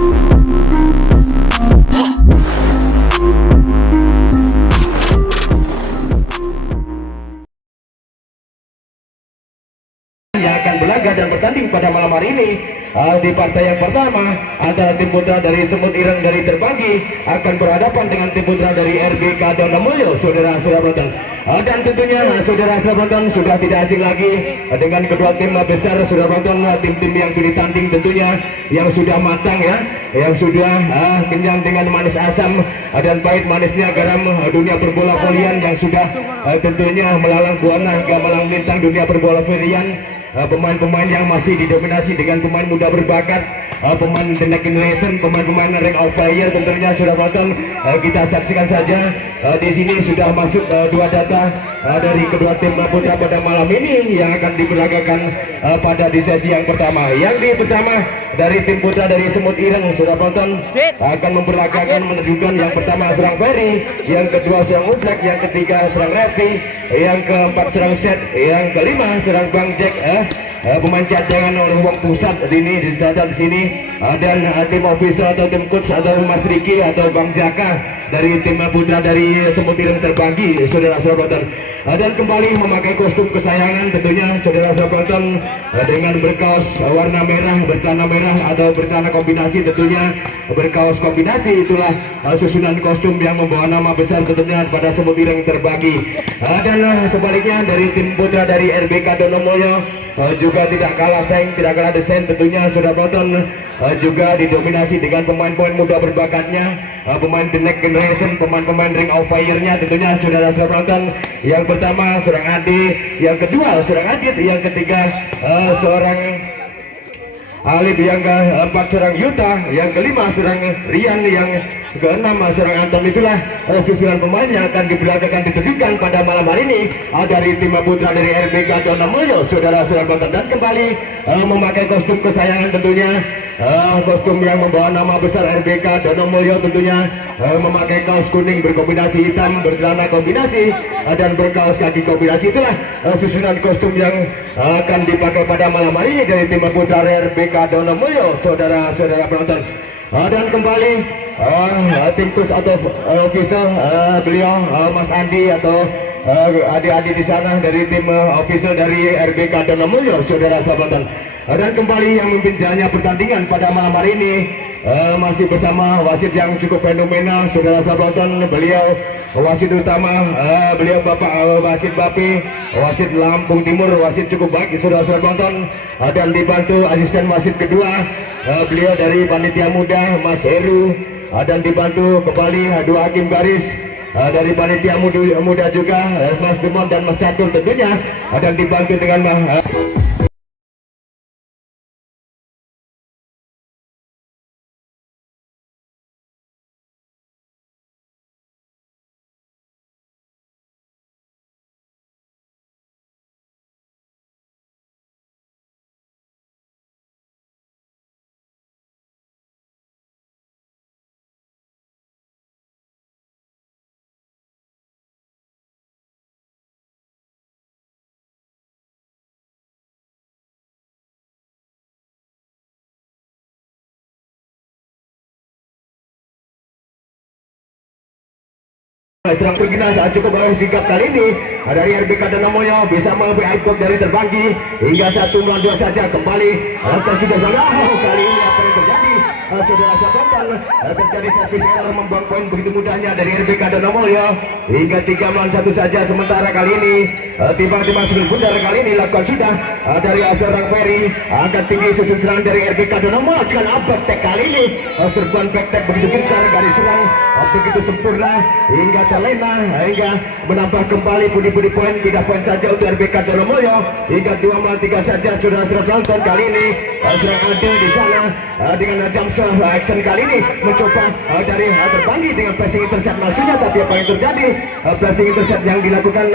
yang akan berlaga dan bertanding pada malam hari ini. Di partai yang pertama antara tim putra dari Semut Ireng dari Terbagi akan berhadapan dengan tim putra dari RBK Donomulyo, saudara-saudara penonton. Dan tentunya saudara-saudara penonton sudah tidak asing lagi dengan kedua tim besar, saudara penonton, tim-tim yang pilih tanding tentunya yang sudah matang ya, yang sudah kenyang dengan manis asam dan pahit manisnya garam dunia perbola volian, yang sudah tentunya melalang buana hingga malang melintang dunia perbola volian. Pemain-pemain yang masih didominasi dengan pemain muda berbakat, pemain the next generation, pemain-pemain rank of fire tentunya sudah matang. Kita saksikan saja di sini sudah masuk dua data dari kedua tim putra pada malam ini yang akan diberlagakan pada di sesi yang pertama. Yang di pertama dari tim putra dari Semut Ireng sudah tonton akan memperlagakan menerjunkan yang pertama serang Ferry, yang kedua serang Ublek, yang ketiga serang Revi, yang keempat serang Set, yang kelima serang Bang Jack. Pemain cadangan oleh Wong Pusat ini didata di sini, dan tim official atau tim coach atau Mas Riki atau Bang Jaka dari tim putra dari Semut Ireng Terbagi, saudara-saudara. Dan kembali memakai kostum kesayangan tentunya saudara-saudara, dengan berkaos warna merah, bercana merah atau bercana kombinasi, tentunya berkaos kombinasi. Itulah susunan kostum yang membawa nama besar tentunya pada Semut Ireng Terbagi. Dan sebaliknya dari tim putra dari RBK Donomulyo juga tidak kalah saing, tidak kalah desain tentunya sudah nonton, juga didominasi dengan pemain-pemain muda berbakatnya, pemain the next generation, pemain-pemain ring of fire-nya tentunya sudah nonton. Yang pertama seorang Adi, yang kedua seorang Adit, yang ketiga seorang Alif, yang keempat seorang Yuta, yang kelima seorang Rian, yang keenam seorang Anton. Itulah susunan pemain yang akan diberlagakan ditentukan pada malam hari ini dari tim putra dari RBK Donomulyo, saudara-saudara. Dan kembali memakai kostum kesayangan tentunya, kostum yang membawa nama besar RBK Donomulyo tentunya, memakai kaos kuning berkombinasi hitam, bercelana kombinasi dan berkaos kaki kombinasi. Itulah susunan kostum yang akan dipakai pada malam hari ini dari tim putra RBK Donomulyo, saudara-saudara penonton. Dan kembali tim coach atau official beliau Mas Andi atau adik-adik di sana dari tim official dari RBK Donomulyo, saudara-saudara. Dan kembali yang memimpin jalannya pertandingan pada malam hari ini masih bersama wasit yang cukup fenomenal, saudara-saudara. Beliau wasit utama, beliau Bapak Wasit Bapi, wasit Lampung Timur, wasit cukup baik, saudara-saudara. Dan dibantu asisten wasit kedua, beliau dari panitia muda Mas Heru, dan dibantu kembali dua hakim garis dari panitia muda juga Mas Demon dan Mas Catur tentunya, dan dibantu dengan serang pergina saat cukup bagus sikap kali ini dari RBK Donomulyo bisa mengambil iPod dari Terbagi hingga 1-2 saja. Kembali lakukan sudah kali ini apa yang terjadi, saudara-saudara, terjadi servis error membuang poin begitu mudahnya dari RBK Donomulyo hingga 3-1 saja. Sementara kali ini tiba-tiba sudah bundar kali ini lakukan sudah dari seorang Ferry, angkat tinggi susun serang dari RBK Donomulyo dengan backtek kali ini, serbuan backtek begitu gencar, garis serang begitu sempurna hingga terlena, hingga menambah kembali budi-budi poin, pindah poin saja untuk RBK Donomulyo hingga 2-3 saja, saudara-saudara nonton. Kali ini serang Adil di sana dengan jump action kali ini mencoba dari Terbagi dengan passing intercept maksudnya, tapi apa yang terjadi, passing intercept yang dilakukan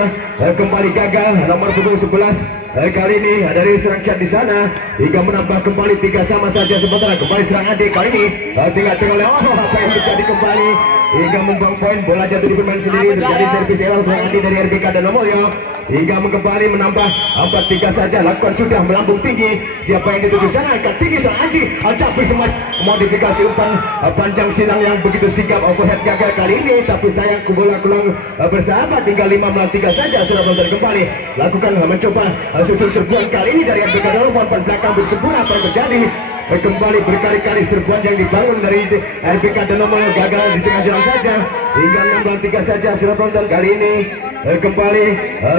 kembali gagal. Nomor punggung 11 kali ini dari serang Chat di sana hingga menambah kembali 3 sama saja. Sementara kembali serang Ade kali ini tinggal oleh apa yang terjadi kembali hingga membuang poin, bola jatuh di pemain sendiri, terjadi servis error serang Ade dari RBK Donomulyo hingga kembali menambah 4-3 saja. Lakukan sudah melambung tinggi. Siapa yang dituju sana? Angkat tinggi seorang Aji. Capai semas modifikasi umpan panjang silang yang begitu sigap. Overhead gagal kali ini, tapi sayang bola kurang bersahabat. Tinggal 5 melawan 3 saja. Sudah menonton kembali. Lakukan mencoba susul serbuan kali ini dari RBK Dolo. Umpan belakang bersempurna. Apa yang terjadi? Kembali berkali-kali serbuan yang dibangun dari RBK Denomo gagal di tengah jalan saja. Hingga 6-3 saja sudah penonton kali ini. Kembali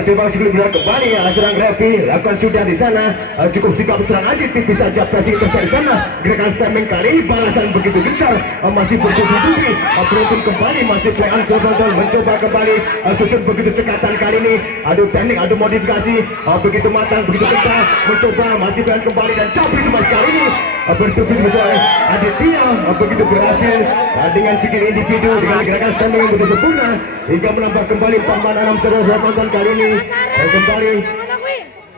timbang sebelum bergerak kembali serang Revi. Lakukan sudah di sana. Cukup sikap serang Aji, tipis saja pressing terjadi di sana. Gerakan stemming kali ini balasan begitu gencar. Masih bertubi-tubi. Beruntun kembali masih play on sudah penonton. Mencoba kembali susun begitu cekatan kali ini. Adu teknik, adu modifikasi. Begitu matang, begitu kencang. Mencoba masih play on kembali dan capai semas kali ini. Bertubi besar Aditya begitu berhasil dengan skill individu dengan gerakan standing yang begitu sempurna hingga menambah kembali 4-6 saudara tonton kali ini. Kembali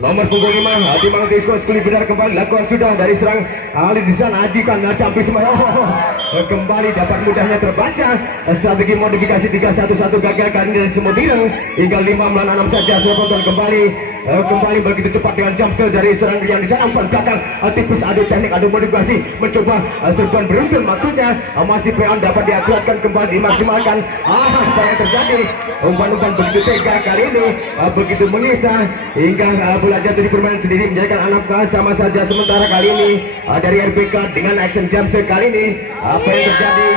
nomor punggung 5 Timang Disco sekali benar kembali lakukan sudah dari serang Ali di sana. Aji kan campur semua. Kembali dapat mudahnya terbaca strategi modifikasi 3-1-1 gagal kali ini dari semua direng hingga 5-6 saja sudah tonton kembali. Kembali begitu cepat dengan jump shot dari serang yang di sana. Umpan belakang tipis, adu teknik, adu modifikasi, mencoba serbuan beruntun maksudnya masih peon dapat diakuatkan kembali dimaksimalkan. Apa yang terjadi? Umpan-umpan begitu tega kali ini begitu menyisa hingga bola jatuh di permainan sendiri menjadikan anak sama saja sementara kali ini dari RBK dengan action jump shot kali ini. Apa yang terjadi?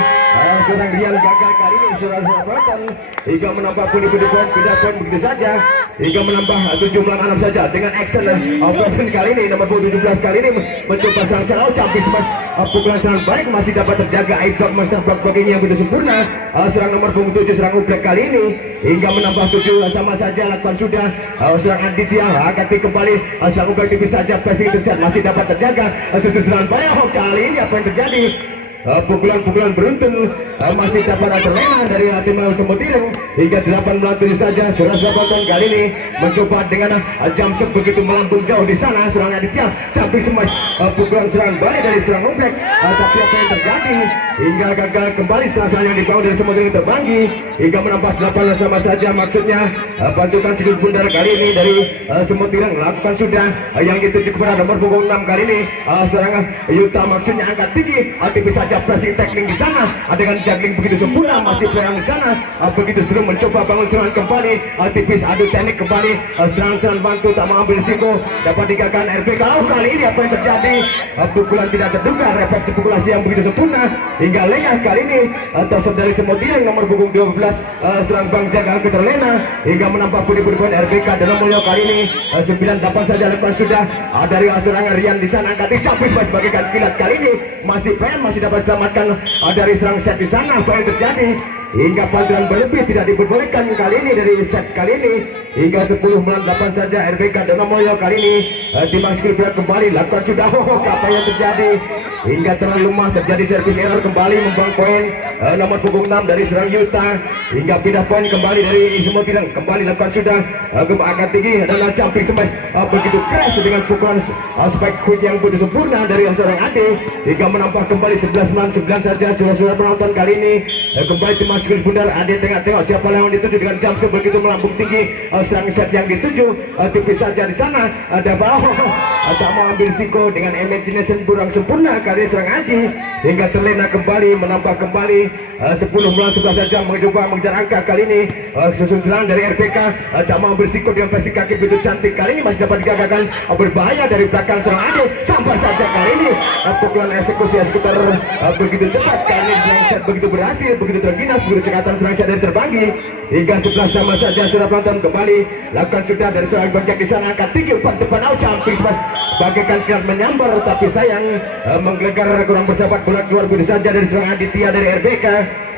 Serang Rian gagal kali ini saudara-saudara hingga menambah pundi-pundi poin, pindah poin begitu saja hingga menambah 7-6 saja dengan action operation kali ini. Nomor 17 kali ini mencoba serang salah campis mas pukulan serang balik masih dapat terjaga. Block master block ini yang begitu sempurna. Serang nomor 7 serang ublek kali ini hingga menambah 7 sama saja. Lakukan sudah serang Aditya akan kembali serang ublek tipis saja. Pressing tersiap masih dapat terjaga. Susul serangan balik kali ini apa yang terjadi? Pukulan-pukulan beruntun masih dapat terlena dari tim Semutireng hingga 8-7 saja. Sudah tonton kali ini mencoba dengan jump shot begitu melambung jauh di sana. Serang Aditya campur semas pukulan serangan balik dari serang Ublek, tapi apa yang terjadi hingga gagal kembali setelah serangan yang dibawa dari Semutireng terbanggi hingga menambah 8 sama saja. Maksudnya bantukan sikut bundar kali ini dari Semutireng lakukan sudah yang dituju kepada nomor punggung 6 kali ini serangan Yuta maksudnya angkat tinggi tipis saja. Pressing tackling di sana dengan juggling begitu sempurna masih playang di sana begitu seru mencoba bangun serangan kembali tipis adu teknik kembali serangan bantu tak mengambil risiko dapat digagalkan RBK. Kali ini apa yang terjadi? Pukulan tidak terduga, refleks populasi yang begitu sempurna hingga lengah kali ini terserah dari Semutireng nomor punggung 12 serang Bang Jaga terlena hingga menambah pundi-pundi poin RBK dan Mulyo kali ini 9-8 saja. Lakukan sudah dari serangan Rian di sana angkat capis bagaikan kilat kali ini masih pen masih dapat selamatkan dari serang set di sana. Apa yang terjadi hingga pantulan berlebih tidak diperbolehkan kali ini dari set kali ini hingga 10-8 saja. RBK Donomoyo kali ini timbang skill kembali lakukan sudah. Apa yang terjadi hingga terlalu lemah terjadi servis error kembali membuang poin nomor punggung 6 dari serang Yuta hingga pindah poin kembali dari Semutireng kembali lakukan sudah agak tinggi dan camping smash begitu keras dengan pukulan spike quick yang begitu sempurna dari seorang Ade hingga menambah kembali 11-9 saja. Sudah penonton kali ini kembali tim skill bundar Ade tengok siapa lawan dituju dengan jump shot begitu melambung tinggi. Serang set yang dituju tipis saja di sana ada bawah tak mau ambil risiko dengan imagination kurang sempurna kali serang Aji hingga terlena kembali menambah kembali 10-11 saja mencoba mengejar angka kali ini. Susun serangan dari RPK tak mau berisiko dengan pressing kaki begitu cantik kali ini masih dapat digagalkan. Berbahaya dari belakang serang Ade sampai saja kali ini pukulan eksekusi sekitar begitu cepat kali ini serang set begitu berhasil begitu terginas begitu cekatan serang set dari terbanggi hingga 11 sama saja. Sudah penonton kembali lakukan sudah dari seorang Bajak di sana angkat tinggi umpan depan camping bagaikan kilat menyambar tapi sayang menggelegar kurang bersahabat bola keluar begitu saja dari serang Aditya dari RBK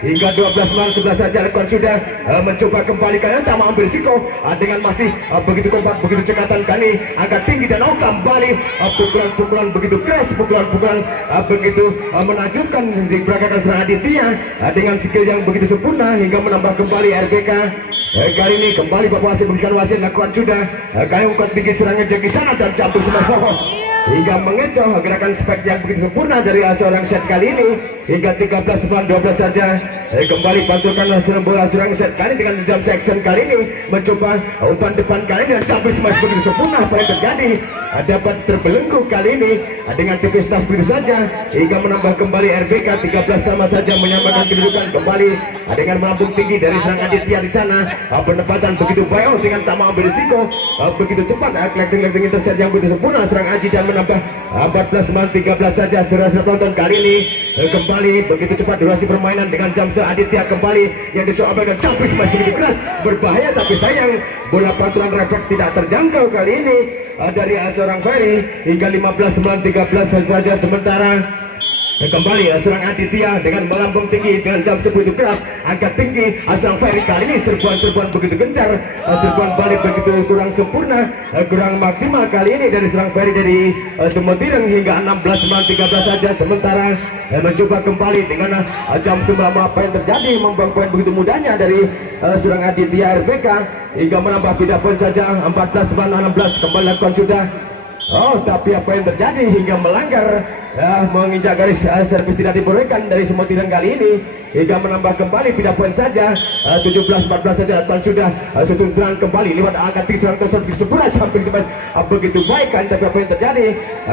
hingga 12-11 saja. Lakukan sudah mencoba kembali kalian tak mau ambil risiko dengan masih begitu kompak begitu cekatan kali angkat tinggi dan kembali pukulan-pukulan begitu keras pukulan-pukulan begitu menakjubkan diperagakan serang Aditya dengan skill yang begitu sempurna hingga menambah kembali RBK. Kali ini kembali Bapak Wasit memberikan wasit lakukan sudah kali angkat tinggi serangan jagi sana dan campur smash hingga mengecoh gerakan spek yang begitu sempurna dari seorang set kali ini hingga 13-12 saja. Kembali pantulkan serang bola serang set kali dengan jam section kali ini mencoba umpan depan kali ini dan campur smash begitu sempurna. Apa yang terjadi? Dapat terbelenggu kali ini dengan tipis tas begitu saja hingga menambah kembali RBK 13 sama saja menyamakan kedudukan kembali dengan melambung tinggi dari serang Aditya di sana. Penempatan begitu baik dengan tak mau berisiko begitu cepat collecting intercept yang begitu sempurna serang Aji dan menambah 14-13 saja. Saudara penonton kali ini kembali begitu cepat durasi permainan dengan jam Aditya kembali yang disoalkan campur smash begitu keras berbahaya tapi sayang bola pantulan refleks tidak terjangkau kali ini dari seorang Ferry hingga 15-13 saja. Sementara kembali serang Aditya dengan melambung tinggi dengan jam begitu keras angkat tinggi serang Ferry kali ini serbuan begitu gencar serbuan balik begitu kurang sempurna kurang maksimal kali ini dari serang Ferry dari Semotireng hingga 16-13 saja. Sementara mencoba kembali dengan jam 9 apa yang terjadi membuang poin begitu mudahnya dari serang Aditya RBK hingga menambah beda poin saja 14-16 kembali lakukan sudah. Tapi apa yang terjadi hingga melanggar menginjak garis servis tidak dibolehkan dari Semotireng kali ini hingga menambah kembali beda poin saja 17-14 saja dan sudah susun serangan kembali lewat angkat serang servis sempurna sampai begitu baik kan. Tapi apa yang terjadi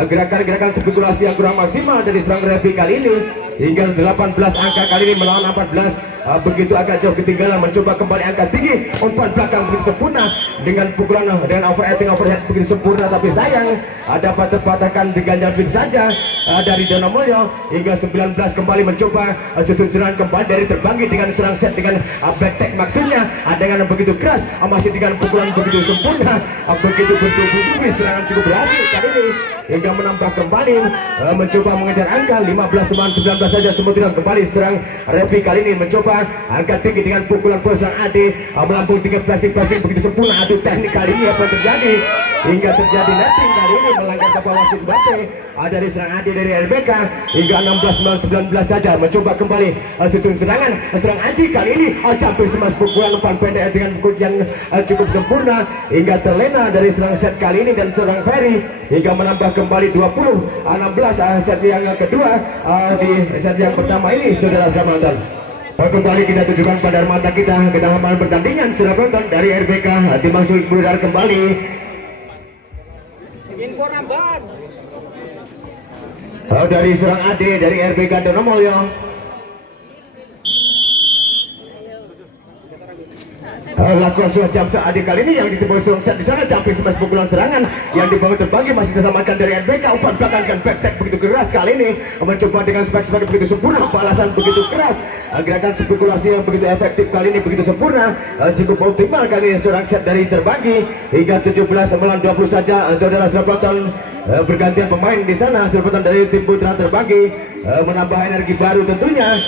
gerakan-gerakan spekulasi yang kurang maksimal dari serang Revi kali ini hingga 18 angka kali ini melawan 14 begitu agak jauh ketinggalan mencoba kembali angkat tinggi umpan belakang begitu sempurna dengan pukulan dengan overhead begitu sempurna tapi sayang dapat terpatahkan diganjar begitu saja dari Donomulyo hingga 19 kembali mencoba susun serangan kembali dari terbangkit dengan serang set dengan back tag maksudnya dengan begitu keras masih dengan pukulan begitu sempurna begitu bentuk serangan cukup berhasil kali ini hingga menambah kembali mencoba mengejar angka 15-19 saja. Semotireng kembali serang Revi kali ini mencoba angkat tinggi dengan pukulan serang Ade melambung tinggi plastik begitu sempurna. Aduh teknik kali ini apa terjadi hingga terjadi netting kali ini melanggar kapal wasit Bape dari serang Ade dari RBK hingga 16-19 saja mencoba kembali susun serangan serang Aji kali ini campur smash pukulan umpan pendek dengan pukul yang cukup sempurna hingga terlena dari serang set kali ini dan serang Ferry hingga menambah kembali 20-16 set yang kedua di set yang pertama ini saudara penonton. Kembali kita tunjukkan pada mata kita kedatangan pertandingan saudara penonton dari RBK dimaksud berudar kembali info ramban dari serang Ade dari RBK Donomulyo. Lakukan sudah jam Ade kali ini yang ditembus set di sana campur smash pukulan serangan yang dibangun terbagi masih diselamatkan dari RBK umpan belakang dan back tag begitu keras kali ini mencoba dengan spek begitu sempurna balasan begitu keras gerakan spekulasi yang begitu efektif kali ini begitu sempurna cukup optimal kali ini seorang set dari terbagi hingga 17-20 saja saudara penonton. Bergantian pemain di sana sebetulnya dari tim putra terbagi menambah energi baru tentunya.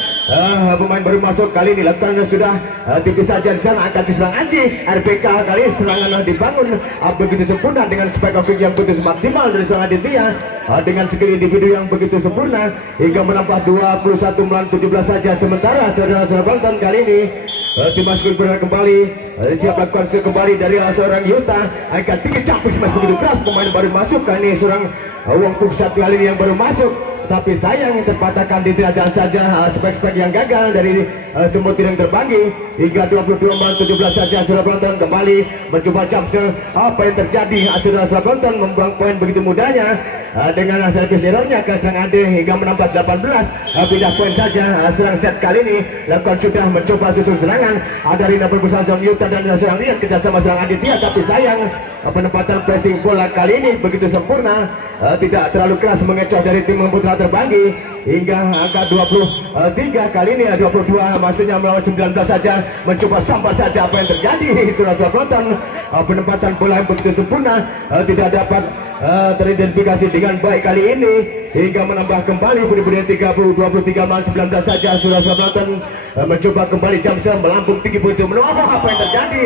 Pemain baru masuk kali ini lakukan sudah tipis saja di sana akan diserang Aji RBK kali ini serangan dibangun begitu sempurna dengan spek yang begitu maksimal dari sang Aditya dengan skill individu yang begitu sempurna hingga menambah 21-17 saja. Sementara saudara penonton kali ini tim Maskul bergerak kembali siap lakukan kembali dari seorang Yuta angkat tinggi campur smash begitu keras pemain baru masuk kali ini seorang Wong Pusat kali ini yang baru masuk tapi sayang terpatahkan di jalan saja spek-spek yang gagal dari Semotireng terbanggi hingga 22-17 saja. Saudara penonton kembali mencoba capture apa yang terjadi saudara penonton membuang poin begitu mudahnya dengan service errornya ke serang Ade hingga menambah 18 pindah poin saja. Serang set kali ini lakukan sudah mencoba susun serangan dari nomor besar Zong Yuta dan serang Rian kerjasama serang Aditya tapi sayang penempatan pressing bola kali ini begitu sempurna tidak terlalu keras mengecoh dari tim putra terbanggi hingga angka 23 kali ini 22 maksudnya melawan 19 saja mencoba sambar saja apa yang terjadi saudara penonton penempatan bola yang begitu sempurna tidak dapat teridentifikasi dengan baik kali ini hingga menambah kembali beri 30-23-19 saja saudara penonton mencoba kembali jam melambung tinggi begitu apa yang terjadi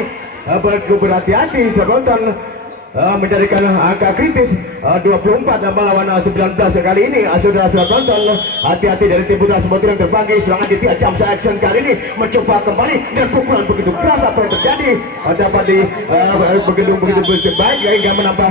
berhati-hati saudara penonton menjadikan angka kritis 24 melawan 19 kali ini. Saudara-saudara penonton, hati-hati dari tim putra Semut yang terbagi. Serangan Aditya jump action kali ini mencoba kembali dan pukulan begitu keras. Apa yang terjadi dapat di begitu baik hingga menambah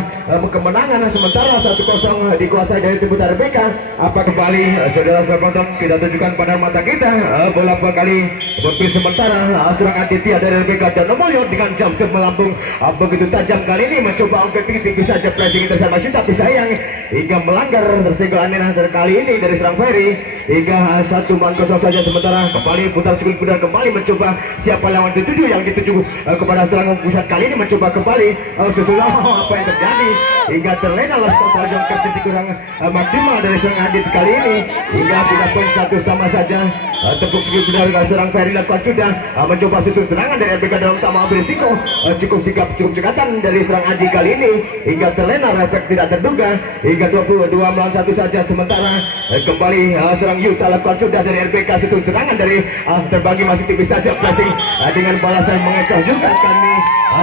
kemenangan. Sementara 1-0 dikuasai dari tim putra RBK. Apa kembali saudara-saudara penonton kita tunjukkan pada mata kita bola kali berpilih sementara serangan Aditya dari RBK dan Mulyo dengan jump melambung begitu tajam kali ini mencoba angkat tinggi tipis saja pressing Inter Maju, tapi sayang hingga melanggar tersenggol Anena kali ini dari serang Ferry hingga 1-0 saja. Sementara kembali putar sekali putar kembali mencoba siapa lawan dituju yang dituju kepada serangan pusat kali ini mencoba kembali sesudah apa yang terjadi hingga terlena loss control yang terjadi kurang maksimal dari serang Adit kali ini hingga 3 poin sama saja. Tepuk sekali benar serang Ferry lakukan sudah mencoba susun serangan dari RBK dalam tak mengambil risiko cukup sigap cukup cekatan dari serang Aji kali ini hingga terlena efek tidak terduga hingga 22 melawan 1 saja. Sementara kembali serang Yuta lakukan sudah dari RBK susun serangan dari terbagi masih tipis saja pressing dengan balasan mengecoh juga kami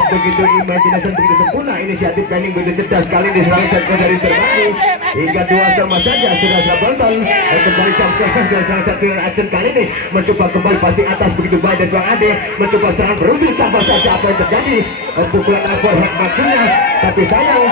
begitu imagination begitu sempurna inisiatif planning begitu cerdas kali di serang sektor dari terbagi hingga 2 sama saja. Sudah penonton kembali serang satu action kali ini mencoba kembali passing atas begitu baik dari serang Ade mencoba serangan beruntun sabar saja apa yang terjadi pukulan overhead maksudnya tapi sayang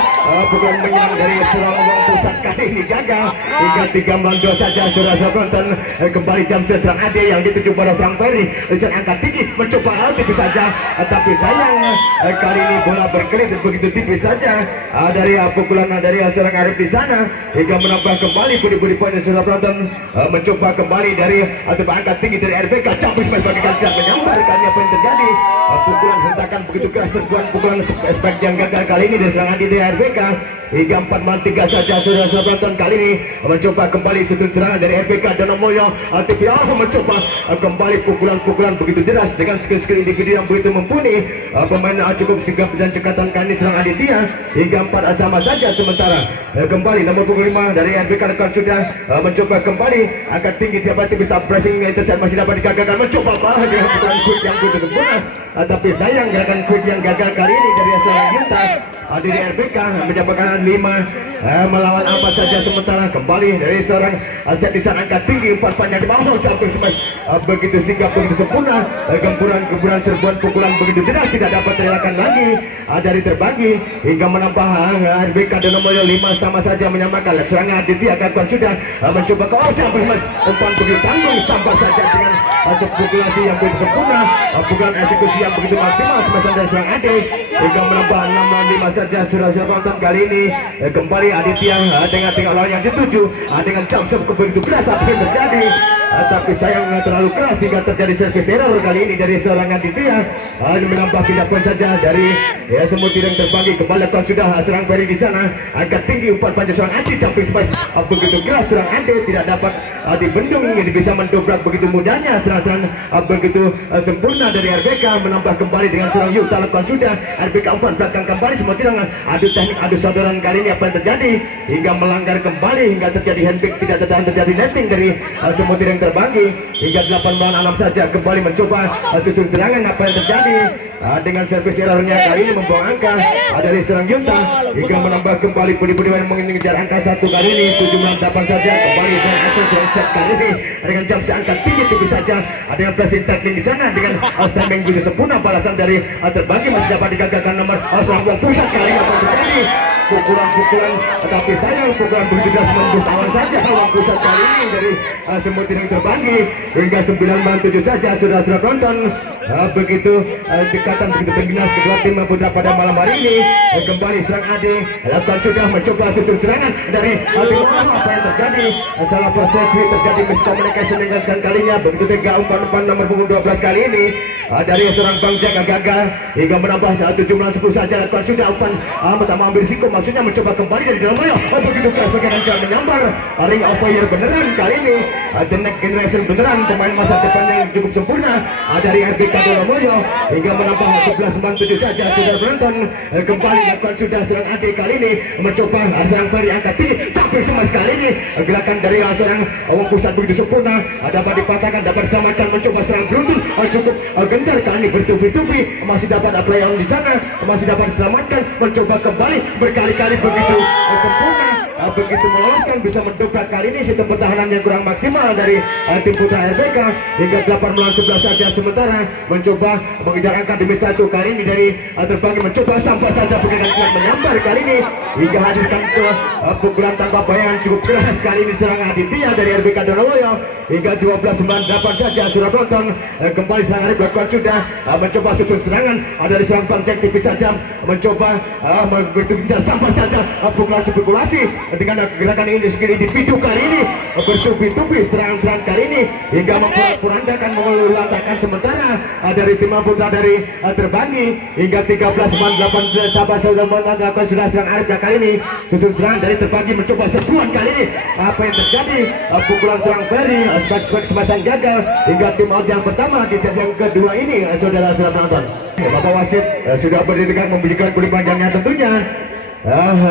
pukulan menyerang dari serang pusat kali ini gagal hingga 3 melawan 2 saja. Sudah penonton kembali jam serang Ade yang dituju pada serang Ferry dengan angkat tinggi mencoba tipis saja tapi sayang kali ini bola berkelit begitu tipis saja dari pukulan dari serang Arif di sana hingga menambah kembali budi poin. Sudah penonton mencoba kembali dari atau angkat tinggi dari RBK cabut sebagai gantian menyambar kali apa yang terjadi pukulan hentakan begitu keras serbuan pukulan spek yang gagal kali ini dari serangan dari RBK hingga 4-3 saja. Sudah penonton kali ini mencoba kembali susun serangan dari RBK dan Mulyo mencoba kembali pukulan begitu deras dengan skill individu yang begitu mumpuni pemain cukup sigap dan cekatan kali serang Aditya hingga 4 sama saja. Sementara kembali nomor punggung 5 dari RBK rekan sudah mencoba kembali angkat tinggi tiba-tiba bisa pressing intercept masih dapat digagalkan mencoba dengan pukulan quick yang begitu sempurna tapi sayang gerakan quick yang gagal kali ini dari seorang Yuta di RBK mencapai 5 melawan 4 saja. Sementara kembali dari seorang set di sana angkat tinggi 4 panjang di bawah jumping smash begitu sigap begitu sempurna gempuran serbuan pukulan begitu deras tidak dapat terelakkan lagi dari terbagi hingga menambah RBK dan Mulyo 5 sama saja menyamakan serangan Aditya akan sudah mencoba ke jumping smash umpan begitu tanggung sampai saja dengan pukulasi yang begitu sempurna pukulan eksekusi yang begitu maksimal smash dari serang Ade hingga menambah 6 melawan 5 saja. Sudah penonton kali ini kembali Aditya dengan tinggal lawan yang dituju dengan jump begitu keras apa yang terjadi tapi sayang terlalu keras hingga terjadi service error kali ini dari seorang Aditya menambah 3 poin saja dari Semut yang terbagi. Kembali lakukan sudah serang Ferry di sana angkat tinggi umpan panjang seorang Ade jumping smash begitu keras serang Ade tidak dapat dibendung ini bisa mendobrak begitu mudahnya serangan begitu sempurna dari RBK menambah kembali dengan serang Yuta lakukan sudah RBK umpan belakang kembali semua dengan adu teknik adu saudaran kali ini apa yang terjadi hingga melanggar kembali hingga terjadi handpick tidak terjadi netting dari Semut yang terbagi hingga 8 melawan 6 saja. Kembali mencoba susun serangan apa yang terjadi dengan servis errornya kali ini membuang angka dari serang Yuta hingga menambah kembali budi yang mengejar angka 1 kali ini 7-8 saja. Kembali dengan action set kali ini dengan jam angka tinggi tipis saja dengan pressing tackling di sana dengan timing begitu sempurna balasan dari terbagi masih dapat digagalkan nomor serang pusat kali ini apa yang terjadi pukulan tetapi sayang pukulan begitu deras menembus awan saja awan pusat kali ini dari Semut yang terbagi hingga 9-7 saja. Sudah penonton begitu cekatan begitu terginas kedua tim putra pada malam hari ini kembali serang Ade lakukan sudah mencoba susun serangan dari tim apa yang terjadi salah persepsi terjadi miscommunication dengan kalinya begitu tega umpan nomor punggung 12 kali ini dari serang Bang Jaga gagal hingga menambah 7-10 saja lakukan sudah umpan pertama ambil risiko maksudnya mencoba kembali dari dalam bola begitu keras bagaimana menyambar ring of fire beneran kali ini the next generation beneran pemain masa depan yang cukup sempurna dari RBK Kadonomoyo hingga menambah 11-7 saja sudah penonton. Kembali lakukan sudah serang Ade kali ini mencoba serang Ferry angkat tinggi capek semua sekali ini gerakan dari seorang Awang Pusat begitu sempurna, dapat dipatahkan, dapat diselamatkan, mencoba serang beruntun cukup gencar kali ini bertubi-tubi, masih dapat pelayan di sana, masih dapat diselamatkan, mencoba kembali berkali-kali begitu sempurna, begitu meloloskan, bisa mendobrak kali ini sistem pertahanan yang kurang maksimal dari tim Putra RBK hingga 8 melawan 11 saja. Sementara mencoba mengejar angka demi satu kali ini dari terbagi, mencoba sampai saja bergerak kuat menyambar kali ini hingga hadirkan ke pukulan tanpa bayangan cukup keras kali ini serang Aditya dari RBK Donowoyo hingga 12-9-8 saja sudah penonton. Kembali serangan dilakukan sudah, mencoba susun serangan dari serang Bang Jack tipis saja, mencoba mengejar sampai saja pukulan spekulasi dengan gerakan ini sekali individu kali ini bertubi-tubi serangan kali ini hingga memporak-porandakan, mengelantarkan sementara dari tim Putra dari Terbanggi hingga 13-8 sahabat sudah melakukan sudah serang Arif kali ini susun serangan dari Terbanggi, mencoba serbuan kali ini apa yang terjadi, pukulan serang Ferry spek semasang gagal hingga tim out yang pertama di set yang kedua ini. Saudara sudah menonton, Bapak wasit sudah berdiri tegak memberikan kulit panjangnya tentunya.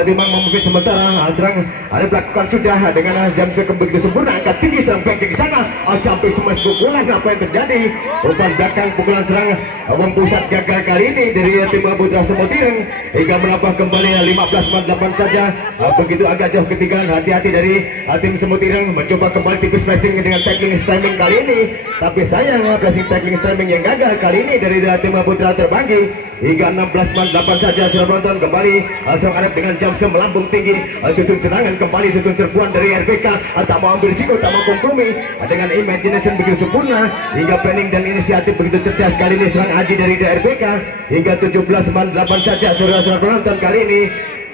Timang memimpin sementara serang ada melakukan sudah dengan jam begitu sempurna, angkat tinggi serang back ke sana, sampai semua pukulan apa yang terjadi, umpan belakang pukulan serang Awang Pusat gagal kali ini dari tim Putra Semutireng hingga menambah kembali 15-8 saja. Begitu agak jauh ketinggalan, hati-hati dari tim Semutireng, mencoba kembali tipis pressing dengan tackling timing kali ini, tapi sayang pressing tackling timing yang gagal kali ini dari tim Putra Terbanggi hingga 16-8 saja. Sudah menonton kembali serang Arif dengan jam melambung tinggi, susun serangan kembali, susun serbuan dari RBK, tak mau ambil risiko, tak mau kompromi dengan imagination begitu sempurna hingga planning dan inisiatif begitu cerdas kali ini serang Aji dari RBK hingga 17-8 saja. Saudara-saudara penonton kali ini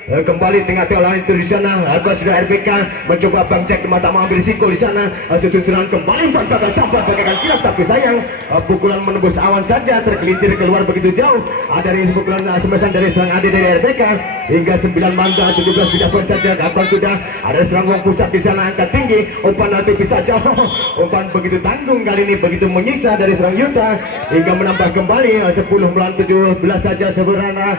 kembali tengah teolah itu di sana, sudah RBK mencoba Bang Jack mata mengambil risiko di sana, susun serangan kembali bakal sabar bagaikan kilat, tapi sayang pukulan menembus awan saja, tergelincir keluar begitu jauh dari pukulan semesan dari serang Ade dari RBK hingga 9-17 sudah pun saja. Kapan sudah ada serang Wong Pusat di sana, angkat tinggi, umpan tipis saja, umpan begitu tanggung kali ini, begitu menyisa dari serang Yuta hingga menambah kembali 10-17 saja. Sebenarnya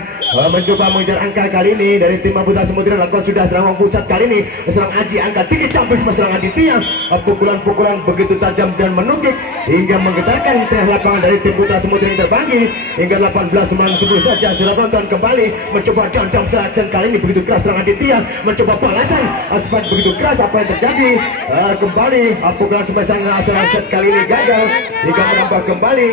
mencoba mengejar angka kali ini dari tim Putra Samudera, lakukan sudah serang Wong Pusat kali ini, serang Aji angkat tinggi, campur sama serang Aditya, pukulan-pukulan begitu tajam dan menukik hingga menggetarkan tengah lapangan dari tim Putra Samudera yang terbanggi hingga 18-10 saja. Sudah nonton kembali, mencoba jam-jam serangan kali ini begitu keras serang Aditya, mencoba balasan aspek begitu keras, apa yang terjadi, kembali pukulan semesan serang set kali ini gagal hingga menambah kembali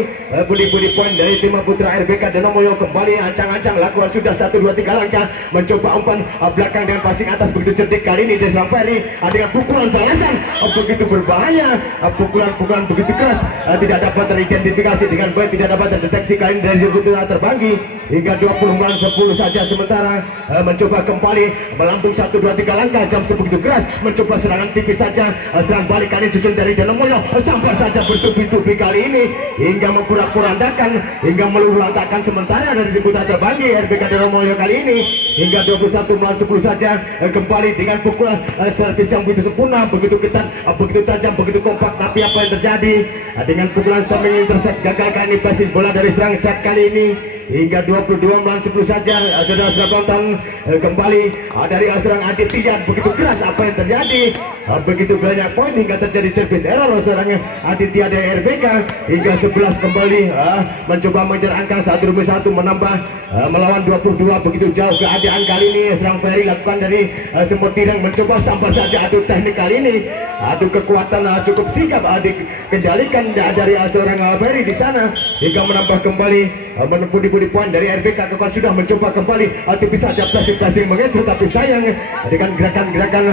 budi-budi poin dari tim Putra RBK Donomoyo. Kembali ancang-ancang lakukan sudah 1-2-3 langkah, mencoba umpan belakang dengan passing atas begitu cerdik kali ini dari serang Ferry dengan pukulan balasan begitu berbahaya, pukulan-pukulan begitu keras, tidak dapat teridentifikasi dengan baik, tidak dapat terdeteksi kali ini dari Putra Terbanggi hingga 20-10 saja. Sementara mencoba kembali melambung 1-2-3 langkah, jam begitu keras, mencoba serangan tipis saja, serang balik kali ini susun dari Donomoyo, sampai saja bertubi-tubi kali ini hingga memporak-porandakan hingga meluruh-lantakan sementara dari Putra Terbanggi RBK Donomoyo kali ini hingga 21-10 saja. Kembali dengan pukulan servis yang begitu sempurna, begitu ketat, begitu tajam, begitu kompak, tapi apa yang terjadi dengan pukulan stopping intercept gagal kali ini, basis bola dari serang set kali ini hingga 22-10 saja. Saudara sudah tonton kembali dari serang Aditya begitu keras, apa yang terjadi, begitu banyak poin hingga terjadi service error serang Aditya dari RBK hingga 11 kembali mencoba mengejar angka 1-1 menambah melawan 22 begitu jauh keadaan kali ini. Serang Ferry lakukan dari Semutireng, mencoba sampai saja adu teknik kali ini, adu kekuatan cukup sigap dikendalikan dari seorang Ferry di sana hingga menambah kembali menempuh di poin dari RBK. Kekuatan sudah mencoba kembali tipis saja pressing mengejar, tapi sayang dengan gerakan-gerakan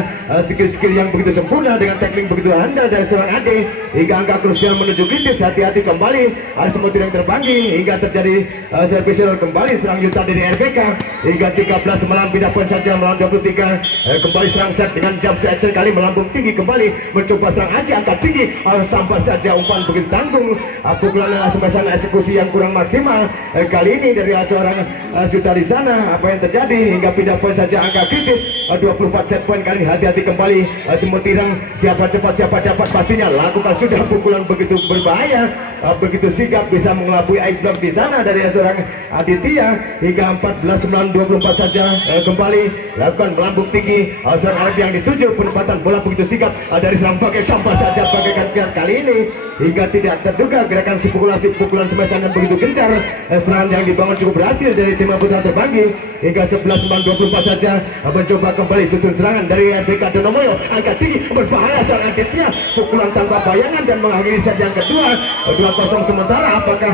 skill-skill yang begitu sempurna dengan tackling begitu handal dari seorang Ade hingga angka krusial menuju kritis. Hati-hati kembali ada Semutireng terbanggi hingga terjadi service kembali serang Yuta dari RBK hingga 13 melawan pindah poin saja melawan 23. Kembali serang set dengan jump action kali melambung tinggi, kembali mencoba serang Aji angkat tinggi, sampai saja umpan begitu tanggung, pukulan semesan eksekusi yang kurang maksimal kali ini dari seorang Yuta di sana. Apa yang terjadi hingga pindah poin saja angka kritis 24 set point kali ini. Hati-hati kembali semut ireng, siapa cepat siapa dapat pastinya lakukan sudah pukulan begitu berbahaya, begitu sigap bisa mengelabui eye block di sana dari seorang Aditya. Hingga 14-9-24 saja kembali lakukan melambung tinggi seorang Arab yang dituju, penempatan bola begitu sigap dari serang pakai sampah saja bagaikan kiar kali ini. Hingga tidak terduga gerakan sipulasi pukulan smash yang begitu gencar, serangan yang dibangun cukup berhasil dari tim putra terbagi. Hingga 11-9-24 saja mencoba kembali susun serangan dari RBK Donomoyo, angkat tinggi berbahaya seorang Aditya, pukulan tanpa bayangan dan mengakhiri set yang kedua 2-0 sementara. Apakah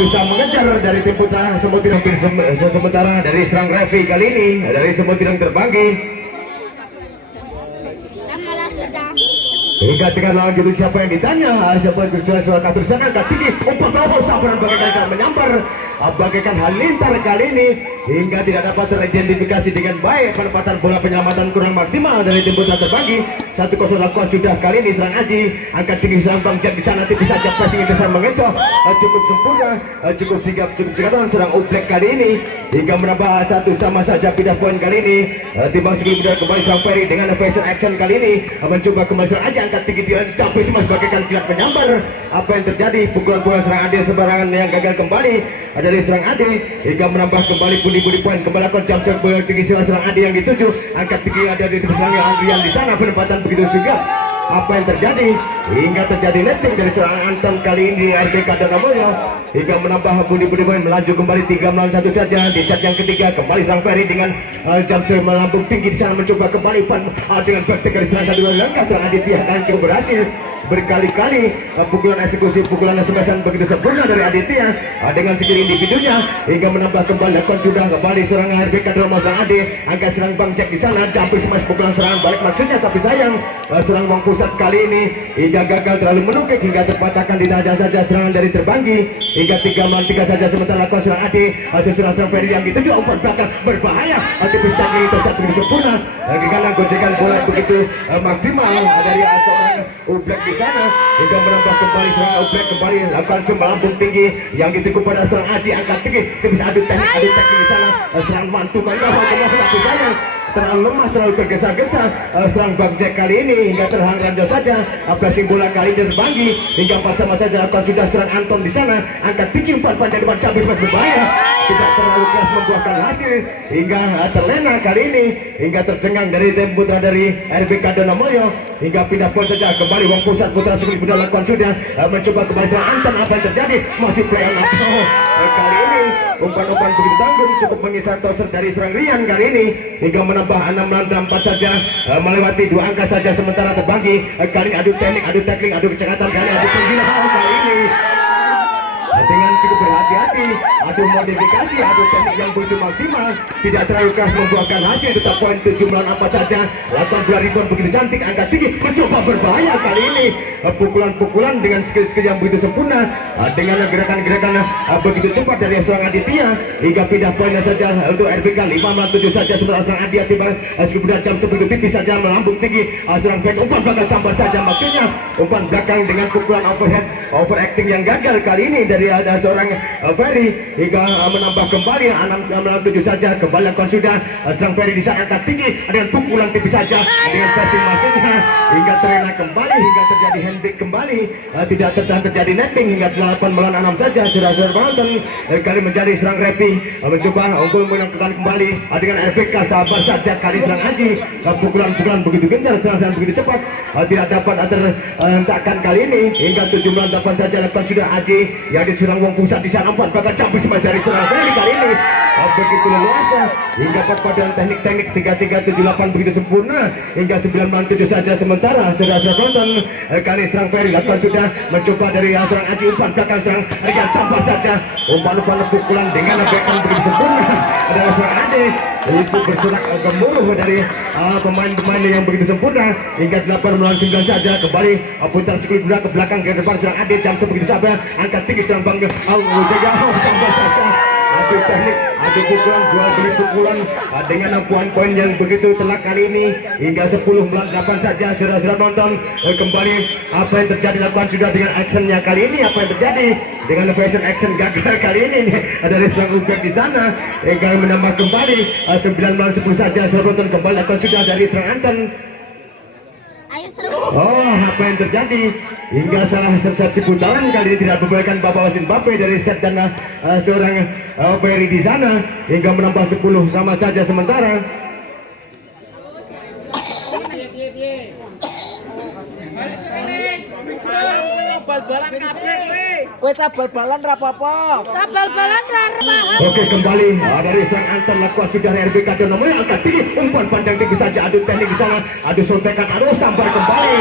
bisa mengejar dari tim putra Semut Ireng? Sementara dari serang Revi kali ini dari Semut Ireng terbagi. Hingga dengan lawan gitu siapa yang ditanya, siapa yang berjuang soal katur sana, angkat tinggi umpan bawah sabaran bagaikan menyambar bagaikan halilintar kali ini. Hingga tidak dapat teridentifikasi dengan baik, penempatan bola penyelamatan kurang maksimal dari tim putra terbagi. 1-0 lakukan sudah kali ini serang Aji, angkat tinggi serang Bang Jack di sana, tipis saja passing interesan mengecoh, cukup sempurna, cukup sigap, cukup cekatan serang Ublek kali ini. Hingga menambah 1 sama saja pindah poin kali ini. Timbang segi muda kembali serang Ferry dengan fashion action kali ini, mencoba kembali serang Aji, angkat tinggi dia capai mas bagaikan kilat menyambar. Apa yang terjadi? Pukulan-pukulan serang Ade sembarangan yang gagal kembali dari serang Ade. Hingga menambah kembali pundi-pundi poin, kembali lakukan jam serang tinggi serang Ade yang dituju, angkat tinggi ada di serangnya Andrian di sana, penempatan begitu sigap. Apa yang terjadi? Hingga terjadi netting dari seorang Anton kali ini di RBK Donomoyo. Hingga menambah pundi-pundi poin, melaju kembali 3-1 saja di set yang ketiga. Kembali serang Ferry dengan jam serang melambung tinggi di sana, mencoba kembali dengan back dari serang satu langkah serang Aditya dan cukup berhasil. Berkali-kali pukulan eksekusi pukulan smash begitu sempurna dari Aditya dengan skill individunya. Hingga menambah kembali lakukan sudah kembali serangan RBK Donomoyo serang Ade, angkat serang Bang Jack di sana, jumper smash pukulan serangan balik maksudnya, tapi sayang serang Bang Pusat kali ini hingga gagal terlalu menukik, hingga terpatahkan di dada saja serangan dari terbanggi. Hingga 3-3 saja sementara lakukan serang Ade, serang Ferry yang dituju umpan belakang berbahaya, tipis tangan itu satu sempurna. Hingga gojekan bola begitu maksimal dari seorang Ublek di sana. Hingga menambah kembali serang Ublek kembali lakukan melambung tinggi yang ditiku pada serang Aji, angkat tinggi tipis adu teknik di sana, serang mantu kali tapi sayang terlalu lemah, terlalu tergesa-gesa serang Bang Jack kali ini. Hingga terhang ranjau saja passing bola kali ini terbanggi. Hingga 4 sama saja lakukan sudah serang Anton di sana, angkat tinggi umpan panjang depan cabis mas berbahaya, tidak terlalu keras membuahkan hasil. Hingga terlena kali ini, hingga tercengang dari tim putra dari RBK Donomoyo. Hingga pindah poin saja kembali Wong Pusat putra sekali muda lakukan sudah mencoba kembali serang Anton. Apa yang terjadi? Masih play on kali ini umpan-umpan begitu tanggung, cukup mengisar toser dari serang Rian kali ini. Hingga menambah 6-4 saja melewati 2 angka saja sementara terbagi. Kali adu teknik, adu tackling, adu kecekatan, kali adu penggila kali ini dengan cukup berhati-hati, adu modifikasi, adu teknik yang begitu maksimal, tidak terlalu keras membuahkan hasil. Tetap poin 7-4 saja, lakukan bola rebound begitu cantik, angkat tinggi, mencoba berbahaya kali ini, pukulan-pukulan dengan skill-skill yang begitu sempurna, dengan gerakan-gerakan begitu cepat dari seorang Aditya. Hingga pindah poin saja untuk RBK 5-7 saja sementara seorang Aditya tiba sekitar jam sebegitu tipis saja melambung tinggi, seorang back umpan belakang sambar saja maksudnya, umpan belakang dengan pukulan overhead overacting yang gagal kali ini dari ada seorang Ferry. Hingga menambah kembali 6-7 saja, kembali lakukan sudah serang Ferry di sana, angkat tinggi dengan pukulan tipis saja dengan passing maksudnya, hingga terlena kembali, hingga terjadi handbrake kembali, tidak terjadi netting. Hingga 8-6 saja sudah penonton kali menjadi serang Repi, mencoba unggul menangkan kembali dengan RBK. Sabar saja kali serang Aji, pukulan-pukulan begitu gencar, serang begitu cepat, tidak dapat terhentakkan kali ini. Hingga 7-8 saja lakukan sudah Aji yang diserang Wong Pusat di sana, umpan bakal campur smash dari serang Ferry kali ini begitu leluasa. Hingga perpaduan teknik-teknik 3-3-7-8 begitu sempurna. Hingga 9-7 saja sementara sudah tonton kali serang Ferry lakukan sudah mencoba dari serang Aji, umpan belakang serang Rian sabar saja, umpan-umpan pukulan dengan backhand begitu sempurna adalah serang Ade, itu bersorak gemuruh dari pemain-pemain yang begitu sempurna. Hingga 8-9 saja kembali putar sekali bola ke belakang ke depan serang Ade, jam begitu sabar, angkat tinggi serang Bang Jaga sabar saja adu teknik, adu pukulan, jual beli pukulan dengan poin-poin yang begitu telak kali ini hingga 10-8 saja saudara-saudara nonton. Kembali apa yang terjadi lakukan sudah dengan actionnya kali ini, apa yang terjadi dengan fashion action gagal kali ini dari serang Uzbek di sana hingga menambah kembali 9-10 saja saudara nonton. Kembali lakukan sudah dari serang Anton. Oh, apa yang terjadi hingga salah resepsi putaran kali ini tidak membolehkan Bapak Osin Bape dari set dan seorang Ferry di sana hingga menambah 10 sama saja sementara. Bal-balan kabeh kowe bal-balan ra apa-apa. Bal-balan ra mahal. Oke, kembali dari serang Anton lakukan sudah RBK dan namanya angkat tinggi umpan panjang tinggi saja, adu teknik di sana, adu sontekan, adu sambar kembali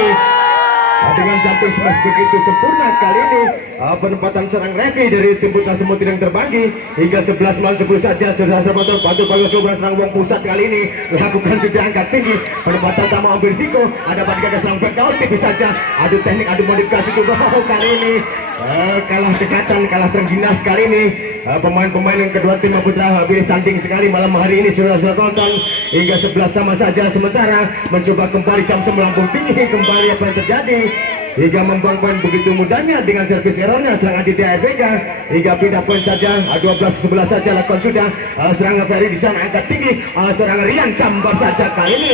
dengan jumping smash begitu sempurna kali ini. Penempatan serang Revi dari tim Putra Semut yang terbagi hingga 11-10 saja sudah sebentar bantu bagus coba serang Wong Pusat kali ini lakukan sudah angkat tinggi penempatan sama ambil risiko ada pada ke serang back out tipis saja, adu teknik, adu modifikasi coba kali ini kalah dekatan, kalah terginas kali ini. Pemain-pemain yang kedua tim Putra habis tanding sekali malam hari ini sudah tonton hingga 11 sama saja sementara mencoba kembali jam melambung tinggi kembali apa yang terjadi hingga membuang poin begitu mudahnya dengan servis errornya serang Aditya RBK hingga pindah poin saja 12-11 saja lakukan sudah serang Ferry di sana angkat tinggi serang Rian sambar saja kali ini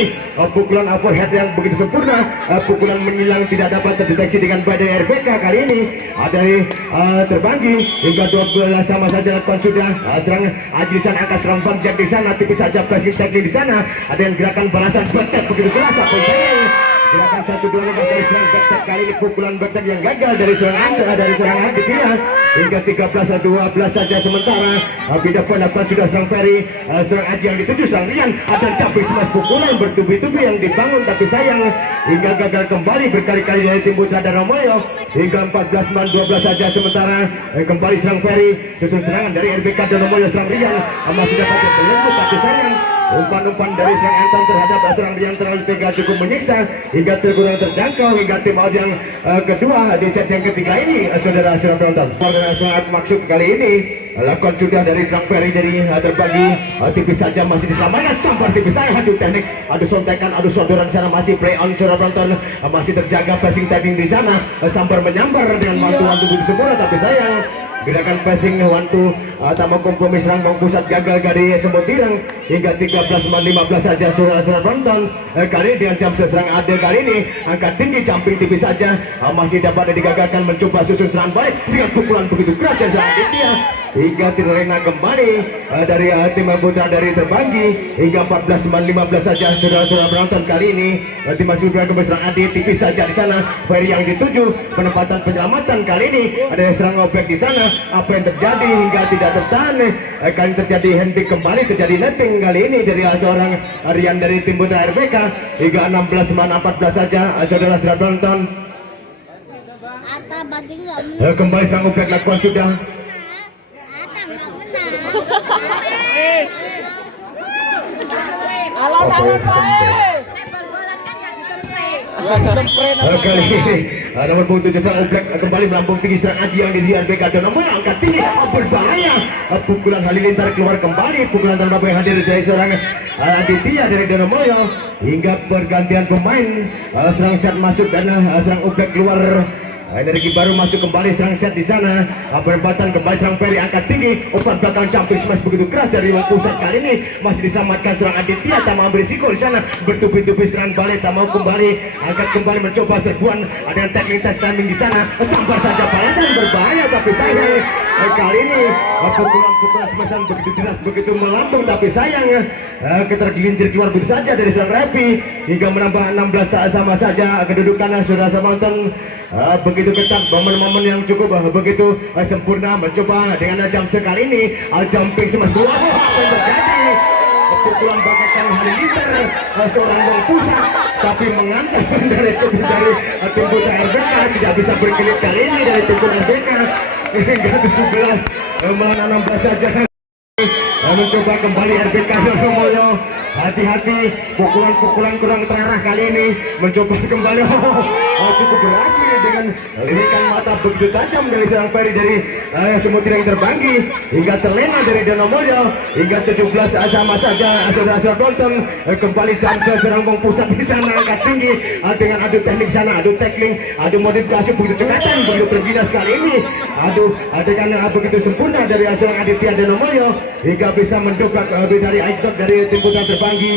pukulan overhead yang begitu sempurna pukulan menyilang tidak dapat terdeteksi dengan badai RBK kali ini dari terbanggi hingga 12 sama saja lakukan sudah serang Aji di sana angkat serang Bang Jack di sana tipis saja pressing teknik di sana ada yang gerakan balasan betek begitu keras apa gerakan 1-2 dari serang betek kali ini pukulan betek yang gagal dari serang Andra dari serang Aditya hingga 13-12 saja sementara pindah poin lakukan sudah serang Ferry serang Aji yang dituju serang Rian ada capek smash pukulan bertubi-tubi yang dibangun tapi sayang hingga gagal kembali berkali-kali dari tim Putra dan Romoyo hingga 14-12 saja sementara kembali serang Ferry susun serangan dari RBK dan Romoyo serang Rian masih dapat belenggu tapi sayang umpan-umpan dari serang Anton terhadap serang Rian terlalu tega cukup menyiksa hingga terkurang terjangkau hingga tim out yang kedua di set yang ketiga ini saudara sudah tonton dengan sangat maksud kali ini lakukan sudah dari serang Ferry dari terbagi tipis saja masih diselamatkan sambar tipis saya adu teknik adu sontekan adu sodoran sana masih play on saudara tonton masih terjaga passing timing di sana sambar menyambar dengan mantuan tubuh sempurna tapi sayang gerakan passing wantu tambah kompromi serang Bang Pusat gagal dari Semut Ireng hingga 13-15 saja saudara penonton kali dengan jam serang Ade kali ini angkat tinggi jumping tipis saja masih dapat digagalkan mencoba susun serangan balik dengan pukulan begitu keras dari serang Aditya hingga terlena kembali dari tim Putra dari terbanggi hingga 14-15 saja saudara penonton kali ini tim Sudah kembali serang Ade tipis saja di sana Ferry yang dituju penempatan penyelamatan kali ini ada serang Obek di sana apa yang terjadi hingga tidak tertahan kali terjadi hentik kembali terjadi netting kali ini dari seorang Rian dari tim Putra RBK hingga 16-14 saja saudara sudah tonton kembali sang Obek lakukan sudah kali ini nomor punggung 7 serang Oblek kembali melambung tinggi serang Aji yang di RBK dan nomor angkat tinggi berbahaya pukulan Halilintar keluar kembali pukulan tanpa yang hadir dari seorang Aditya dari Donomoyo hingga pergantian pemain serang set masuk dan serang Oblek keluar energi baru masuk kembali serang set di sana penempatan kembali serang Ferry angkat tinggi umpan belakang jumping smash begitu keras dari Wong Pusat kali ini masih diselamatkan serang Aditya tak mau berisiko di sana bertubi-tubi serangan balik tak mau kembali angkat kembali mencoba serbuan ada yang teknik test timing di sana sambar saja balasan berbahaya tapi sayang kali ini pukulan smashan begitu jelas begitu melambung tapi sayang ketergelincir keluar begitu saja dari serang Revi hingga menambah 16 sama saja kedudukan sudah sama nonton begitu ketat momen-momen yang cukup begitu sempurna mencoba dengan jam sekali ini jumping smash dua apa yang terjadi pukulan bagaikan Halilintar seorang Wong Pusat tapi mengancam dari tim Putra RBK tidak bisa berkelit kali ini dari tim Putra RBK hingga 17 malah 16 saja mencoba kembali RBK Donomoyo hati-hati pukulan-pukulan kurang terarah kali ini mencoba kembali cukup berhasil dengan lirikan mata begitu tajam dari serang Ferry dari semut yang terbanggi hingga terlena dari Donomulyo hingga 17 sama saja saudara-saudara penonton kembali Samsul serang Bang Pusat di sana angkat tinggi dengan adu teknik sana, adu tackling, adu modifikasi begitu cekatan, begitu terbina sekali ini dengan begitu sempurna dari seorang Aditya Donomulyo hingga bisa mendobrak lebih dari Aikdok dari tim putra terbanggi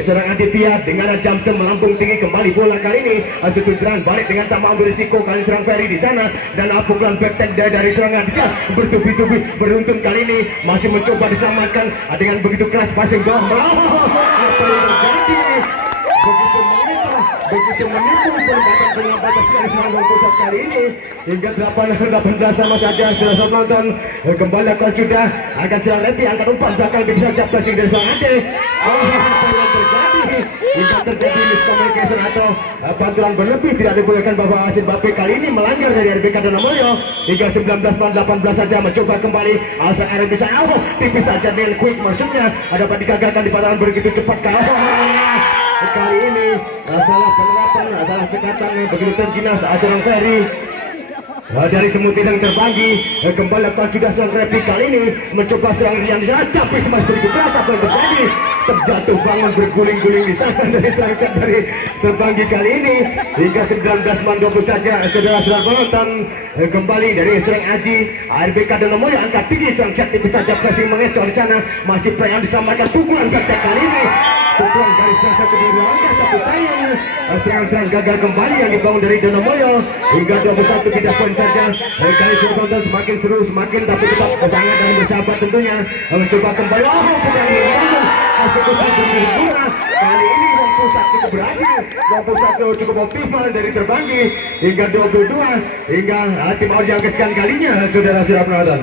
seorang Aditya dengan Jamsem melambung tinggi kembali bola kali ini susun serangan balik dengan tanpa ambil risiko kali serang Ferry di sana dan pukulan backtend dari serang Aditya bertubi-tubi beruntun kali ini masih mencoba diselamatkan dengan begitu keras passing bawah apa yang terjadi begitu menipu perbatasan dengan batas dari serang Bang Pusat kali ini hingga 18 sama saja sudah penonton kembali akan sudah akan serang Repi angkat umpan belakang bisa jab passing dari serang Ade apa yang terjadi hingga terjadi miscommunication atau bantuan berlebih tidak dibolehkan Bapak Wasit Bape kali ini melanggar dari RBK Donomulyo hingga 19-18 saja mencoba kembali asal RB bisa tipis saja dengan quick maksudnya dapat digagalkan di putaran begitu cepat ke kali ini salah penerapan, salah cekatan begitu terginas serang Ferry dari semut yang terbanggi kembali lakukan sudah serang Repi kali ini mencoba serang Rian di sana capis mas begitu keras apa yang terjadi terjatuh bangun berguling-guling di sana dari serang dari terbanggi kali ini hingga 19-20 saja saudara-saudara penonton kembali dari serang Aji RBK Donomulyo angkat tinggi serang chat tipis saja pressing mengecoh di sana masih perayaan disamakan pukulan gagak kali ini pukulan garis yang satu di langkah tapi sayang serang-serang gagal kembali yang dibangun dari Donomulyo hingga 21 tidak poin saja kali penonton semakin seru semakin tapi tetap sangat dan bersahabat tentunya mencoba kembali pukulan dibangun eksekusi berbeda kali ini Bang Pusat cukup berhasil Bang Pusat cukup optimal dari terbanggi hingga 22 hingga tim Audi yang kesekian kalinya saudara-saudara penonton.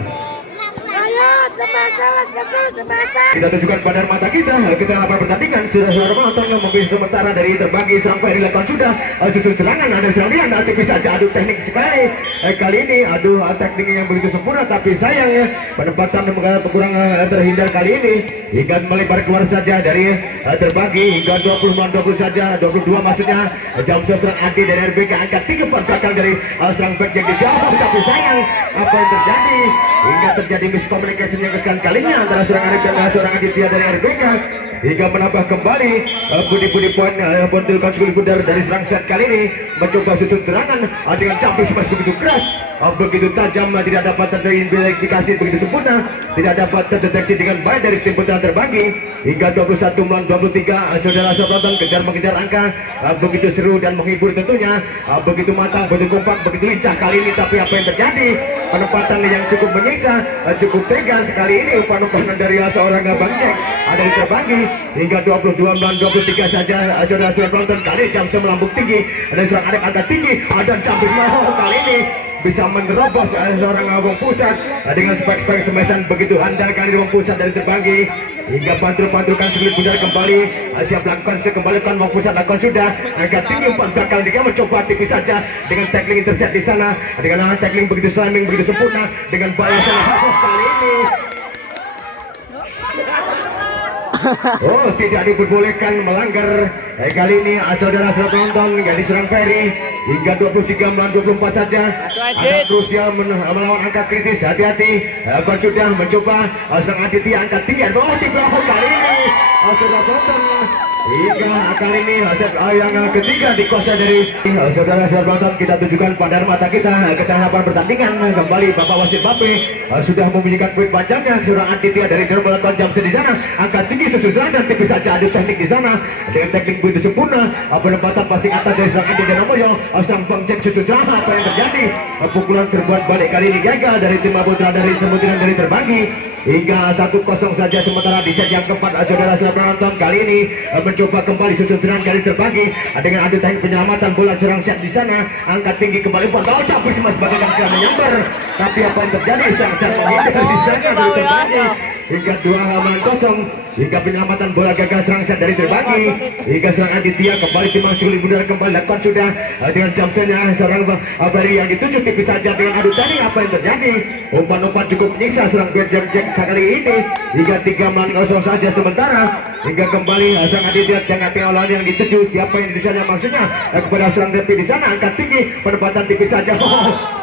Kita tunjukkan pada mata kita lakukan pertandingan saudara-saudara penonton mungkin sementara dari terbanggi serang Ferry lakukan sudah susun serangan ada serangan nanti bisa adu teknik sekali kali ini adu teknik yang begitu sempurna tapi sayang penempatan kurang terhindar kali ini hingga melebar keluar saja dari terbanggi hingga 20 saja 22 maksudnya Jamsel serang Adi dari RBK angkat 3 belakang dari serang back yang dijauh tapi sayang apa yang terjadi hingga terjadi miscommunication yang kesekian kalinya antara seorang Arif dan seorang Aditya dari RBK hingga menambah kembali budi-budi poin Bondil Konsul Budar dari serang set kali ini mencoba susun serangan dengan campus mas begitu keras begitu tajam tidak dapat teridentifikasi begitu sempurna tidak dapat terdeteksi dengan baik dari tim putra terbanggi hingga 21-23 saudara-saudara penonton kejar mengejar angka begitu seru dan menghibur tentunya begitu matang begitu kompak begitu lincah kali ini tapi apa yang terjadi penempatan yang cukup menyiksa cukup tegang sekali ini umpan-umpanan dari seorang Bang Jack ada di terbanggi hingga 22-23 saja saudara-saudara penonton kali Jamsel melambung tinggi ada serang Adek angkat tinggi ada campus kali ini bisa menerobos seorang Bang Pusat dengan spek-spek semesan begitu handal kali Bang Pusat dari terbanggi hingga pantul-pantulkan segelit budar kembali siap lakukan sekembalikan Bang Pusat lakukan sudah angkat tinggi umpan belakang dia mencoba tipis saja dengan tackling intercept di sana dengan tackling begitu slamming begitu sempurna dengan balasan kali ini tidak diperbolehkan melanggar kali ini saudara-saudara penonton yang diserang Ferry hingga 23-24 saja angka krusial melawan angka kritis hati-hati sudah mencoba serang Aditya angkat tinggi di bawah kali ini saudara penonton hingga kali ini yang ketiga dikuasai dari saudara-saudara penonton kita tunjukkan pada mata kita ketahapan pertandingan kembali Bapak Wasit Bape sudah membunyikan kuit panjangnya seorang Aditya dari Dermawan Jamsel di sana angkat tinggi susulan dan tipis saja adu teknik di sana dengan teknik begitu sempurna penempatan passing atas dari serang Adi Donomulyo serang Bang Jack susulan apa yang terjadi pukulan terbuat balik kali ini gagal dari tim putra dari semutiran dari terbanggi hingga 1-0 saja sementara di set yang keempat saudara-saudara penonton kali ini mencoba kembali susun serangan kali terbagi dengan adu teknik penyelamatan bola serang set di sana angkat tinggi kembali umpan capis mas bagai yang menyambar tapi apa yang terjadi serang set menghindar di sana dari terbagi hingga 2-0 hingga penyelamatan bola gagal serang set dari terbagi hingga serang Aditya kembali timang sulit budar kembali lakukan sudah dengan Jamselnya seorang Ferry yang dituju tipis saja dengan adu teknik apa yang terjadi umpan-umpan cukup menyiksa serang Jack sekali ini hingga 3-0 saja sementara hingga kembali serang Aditya dengan lawan yang dituju siapa yang di sana maksudnya kepada serang Repi di sana angkat tinggi penempatan tipis saja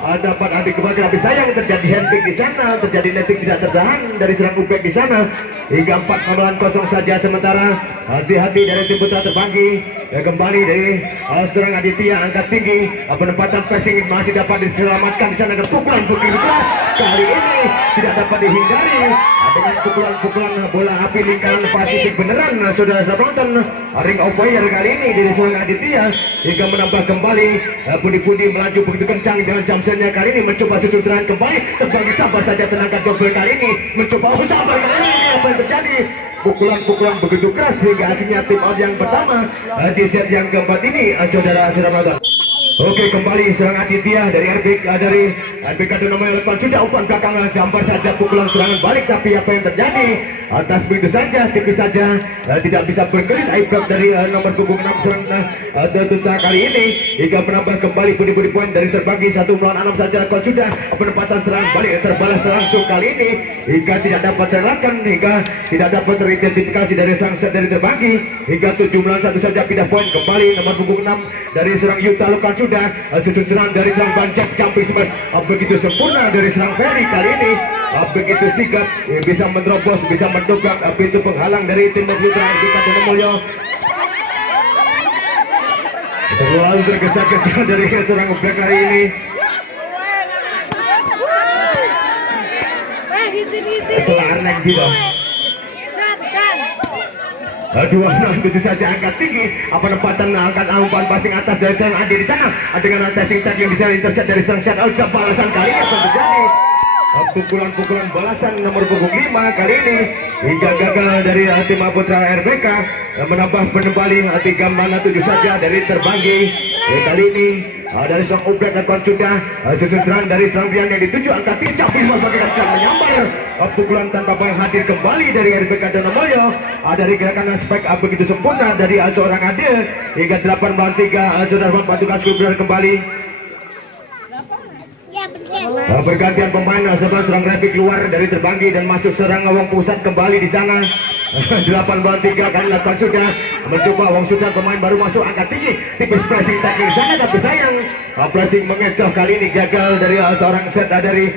dapat adik kembali, tapi sayang terjadi handpick di sana, terjadi netting tidak tertahan dari serang Ubek di sana. Hingga 4 melawan 0 saja sementara. Hati-hati dari tim Putra Terbanggi. Kembali dari serang Aditya angkat tinggi, penempatan passing masih dapat diselamatkan di sana dengan pukulan begitu keras. Kali ini tidak dapat dihindari dengan pukulan bola api lingkaran Pasifik beneran. Saudara-saudara penonton, ring of fire kali ini dari serang Aditya hingga menambah kembali. Pundi-pundi melaju begitu kencang dengan jamsennya kali ini mencoba susun serangan kembali. Terbanggi sabar saja tenaga double kali ini mencoba sabar kali ini. Apa yang terjadi? Pukulan begitu keras sehingga akhirnya tim out yang pertama di set yang keempat ini, saudara-saudara penonton. Oke, kembali serang Aditya dari RBK namanya lepas sudah umpan belakang, jambar saja pukulan serangan balik, tapi apa yang terjadi? Atas begitu saja, tipis saja, tidak bisa berkelit. Aiblok dari nomor punggung 6 serang Tuta kali ini hingga menambah kembali pundi-pundi poin dari Terbanggi 1 melawan 6 saja. Kalau sudah penempatan serangan balik terbalas langsung kali ini hingga tidak dapat terelakkan, hingga tidak dapat teridentifikasi dari sang set dari Terbanggi hingga 7 melawan 1 saja. Pindah poin kembali nomor punggung 6 dari serang Yuta Lukan sudah susun serangan dari serang Banjak jumping smash begitu sempurna dari serang Ferry kali ini begitu sigap bisa menerobos, bisa mendobrak pintu penghalang dari tim Putra RBK Mulyo. Terlalu tergesa-gesa dari serang Ubek kali ini. Selar naik bila dua itu saja angkat tinggi, penempatan angkat umpan passing atas dari serang Adi di sana dengan passing tag yang bisa intercept dari serang Syed Alja. Balasan kali ini akan terjadi pukulan balasan nomor punggung 5 kali ini hingga gagal dari tim Putra RBK menambah kembali 3 mana 7 saja dari Terbanggi. Kali ini dari serang Ubek dan sudah susun serangan dari serang Rian yang dituju angkat tinggi, tapi sebagai kacang menyambar pukulan tanpa bayang hadir kembali dari RBK Donomoyo dari gerakan aspek begitu sempurna dari seorang Adil hingga 8 melawan 3. Saudara bantukan skuter kembali. Bergantian pemain sebelah serang Revi keluar dari Terbanggi dan masuk serang Wong Pusat kembali di sana. 8 melawan 3 kali lakukan sudah mencoba Wong Sudan pemain baru masuk angkat tinggi, tipis pressing tadi di sana, tapi sayang pressing mengecoh kali ini gagal dari seorang set dari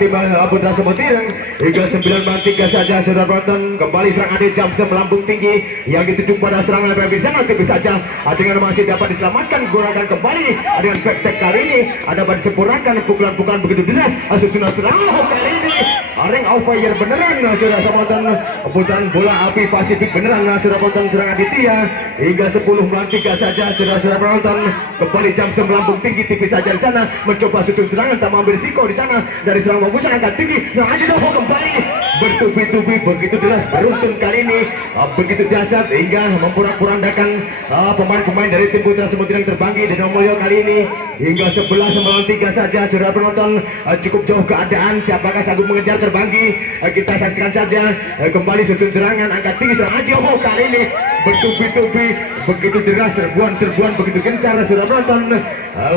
tim Putra Semutireng hingga 9 melawan 3 saja. Saudara penonton, kembali serang Adi Jamsen melambung tinggi yang dituju pada serangan di sana, tipis saja dengan masih dapat diselamatkan. Gunakan kembali dengan back kali ini dapat disempurnakan pukulan begitu deras susunan serangan kali ini. Ring of fire beneran, saudara penonton, pukulan bola api Pasifik beneran, saudara penonton, serang Aditya hingga 10 melawan 3 saja. Saudara penonton, kembali Jamsen melambung tinggi, tipis saja di sana mencoba susun serangan, tak mengambil risiko di sana dari serang Mamusan angkat tinggi, serang Aditya kembali bertubi-tubi begitu deras, beruntun kali ini begitu dahsyat hingga memporak-porandakan pemain-pemain dari tim Putra Semutireng Terbanggi di Nomolyo kali ini hingga 11 melawan 3 saja. Saudara penonton, cukup jauh keadaan, siapakah sanggup mengejar Terbanggi? Kita saksikan saja kembali susun serangan angkat tinggi serang Aditya kali ini bertubi-tubi begitu deras, serbuan begitu gencar. Saudara penonton,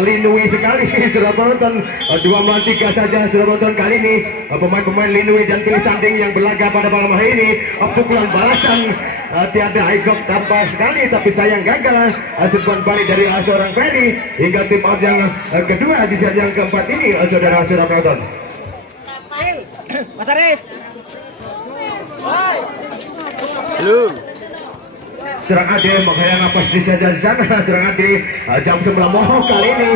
Linui sekali saudara penonton, 2 melawan 3 saja. Saudara penonton, kali ini pemain-pemain Linui dan pilih tanding yang berlaga pada malam hari ini pukulan balasan tiada Aiblok tanpa sekali, tapi sayang gagal serbuan balik dari seorang Ferry hingga tim out yang kedua di set yang keempat ini. Saudara-saudara penonton, Mas Aris. serang Ade menghayang napas di saja di sana. Serang Ade jam sebelah mohon kali ini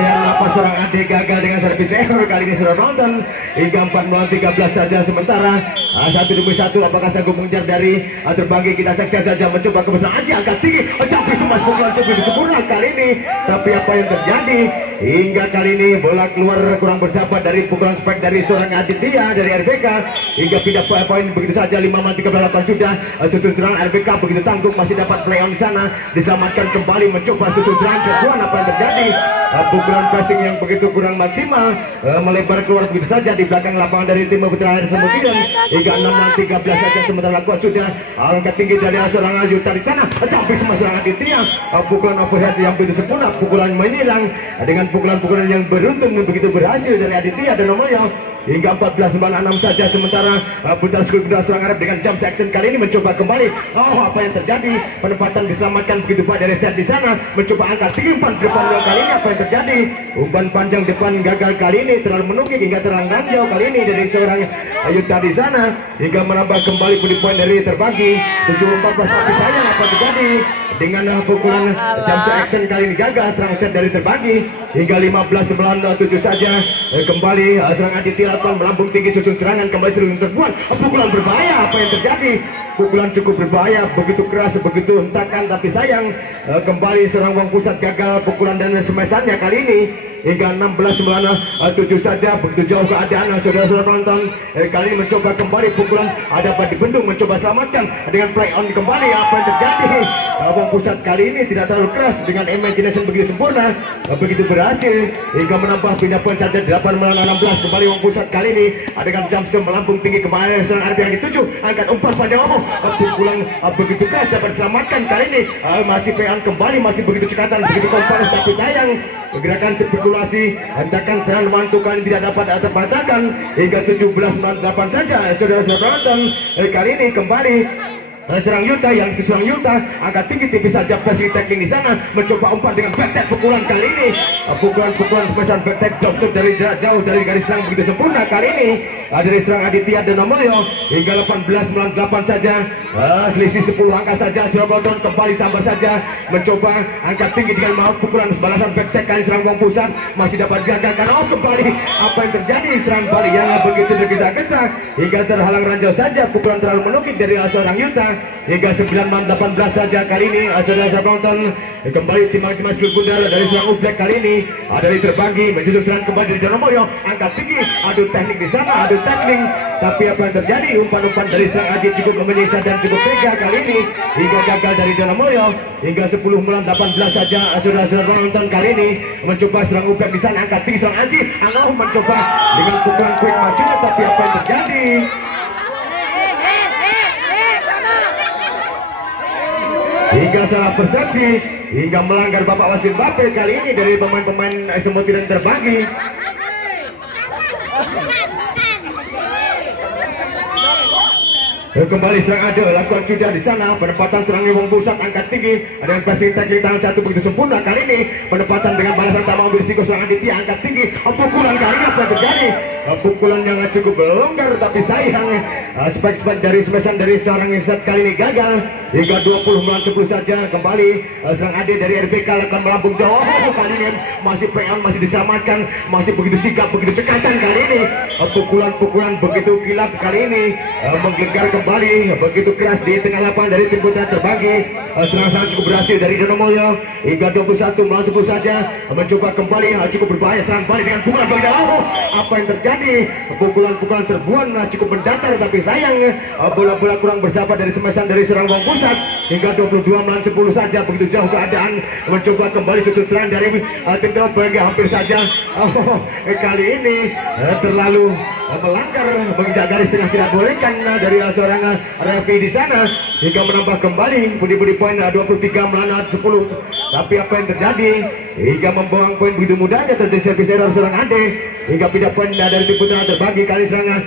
yang napas serang Ade gagal dengan servis error kali ini. Saudara nonton hingga 4 melawan 13 saja. Sementara 1-1 apakah sanggup mengejar dari Terbanggi? Kita saksikan saja mencoba kebesaran Aji angkat tinggi, campur semas pukulan begitu sempurna kali ini, tapi apa yang terjadi hingga kali ini bola keluar kurang bersahabat dari pukulan spek dari seorang Aditya dari RBK hingga pindah poin begitu saja. 5 melawan 13 sudah susun serangan RBK begitu tangguh, masih dapat play on di sana, diselamatkan kembali mencoba susun serangan kedua. Apa yang terjadi? Pukulan passing yang begitu kurang maksimal melebar keluar begitu saja di belakang lapangan dari tim Putra Semutireng hingga 6 melawan 13 saja. Sementara lakukan sudah angkat tinggi dari seorang Yuta di sana, campur sama seorang Aditya, pukulan overhead yang begitu sempurna, pukulan menilang dengan pukulan-pukulan yang beruntun begitu berhasil dari Aditya dan Nomoryo hingga 14-96 saja. Sementara putar kedua serang Arab dengan jump action kali ini mencoba kembali. Apa yang terjadi? Penempatan diselamatkan begitu baik dari set di sana, mencoba angkat tinggi umpan depan kali ini. Apa yang terjadi? Umpan panjang depan gagal kali ini, terlalu menukik hingga terang ranjau kali ini dari seorang Yuta di sana, hingga menambah kembali poin dari terbagi 7-14. Tapi sayang apa terjadi? Dengan pukulan jump action kali ini gagal, terang set dari terbagi hingga 15-97 saja. Kembali serang Aditya lakukan melambung tinggi susun serangan, kembali susun serbuan, pukulan berbahaya. Apa yang terjadi? Pukulan cukup berbahaya, begitu keras, begitu hentakan, tapi sayang kembali serang Wong Pusat gagal pukulan dan smash-annya kali ini hingga 16-97 saja. Begitu jauh keadaan saudara-saudara penonton. Kali ini mencoba kembali pukulan dapat dibendung, mencoba selamatkan dengan play on kembali. Apa yang terjadi? Wong Pusat kali ini tidak terlalu keras dengan imagination begitu sempurna, begitu berhasil hingga menambah pindah poin saja 8-16. Kembali Wong Pusat kali ini dengan jump melambung tinggi kembali serang Arab yang dituju, angkat umpan pada pukulan begitu keras dapat diselamatkan kali ini. Masih play on kembali, masih begitu cekatan, begitu kompas, tapi sayang gerakan spekulasi hendakan serangan mantukan tidak dapat terpatahkan hingga 17-8 saja. Saudara-saudara penonton, kali ini kembali serang Yuta yang diserang Yuta angkat tinggi tipis saja, pressing tackling di sana, mencoba umpan dengan back tag pukulan kali ini. Pukulan sebesar back tag drop dari jauh dari garis serang begitu sempurna kali ini dari serang Aditya Danamulyo hingga 18-98 saja. Selisih 10 angka saja. Surabaya kembali sabar saja, mencoba angkat tinggi dengan mau pukulan balasan back tag kali serang Wong Pusat masih dapat gagal karena kembali apa yang terjadi? Serang balik yang begitu tergesa-gesa hingga terhalang ranjau saja, pukulan terlalu menukik dari seorang Yuta hingga 9-18 saja. Kali ini saudara penonton, kembali timang-timang bergundar dari serang Ublek kali ini dari terbanggi menjadi serang kembali dari Danamulyo, angkat tinggi, adu teknik di sana, adu tackling, tapi apa yang terjadi? Umpan-umpan dari serang Aji cukup menyisa dan cukup tega kali ini hingga gagal dari Danamulyo hingga 10-18 saja. Saudara-saudara penonton, kali ini mencoba serang Ublek di sana, angkat tinggi serang Aji, mencoba dengan pukulan quick majunya, tapi apa yang terjadi? Hingga salah persepsi, hingga melanggar bapak wasit Bape kali ini dari pemain-pemain semua tidak terbagi. Kembali serang Ade lakukan sudah di sana, penempatan serangnya Wong Pusat angkat tinggi dengan passing tackling tangan satu begitu sempurna. Kali ini penempatan dengan balasan tak mau berisiko serang Aditya angkat tinggi, pukulan kali ini apa yang terjadi? Pukulan yang cukup longgar, tapi sayang spek-spek dari smashan dari seorang Isat kali ini gagal hingga 20-10 saja. Kembali serang Ade dari RBK lakukan melambung jauh, kali ini masih peon, masih diselamatkan, masih begitu sigap, begitu cekatan kali ini. Pukulan-pukulan begitu kilat kali ini menggegar kembali begitu keras di tengah lapangan dari tim putra terbagi. Serangan cukup berhasil dari Danamulyo hingga 21-10 saja, mencoba kembali cukup berbahaya, serang balik dengan pukulan bagi jauh. Apa yang terjadi? Pukulan-pukulan serbuan cukup mendatar, tapi sayang bola-bola kurang bersahabat dari smashan dari serang Wong Pusat hingga 22-10 saja. Begitu jauh keadaan, mencoba kembali susun serangan dari tim terbagi hampir saja. Kali ini terlalu melanggar menginjak garis tengah, tidak bolehkan dari seorang Raffi di sana hingga menambah kembali budi-budi poin 23-10. Tapi apa yang terjadi? Hingga membuang poin begitu mudahnya terjadi servis error serang Ade hingga pindah poin dari tim putra terbagi. Kali serangan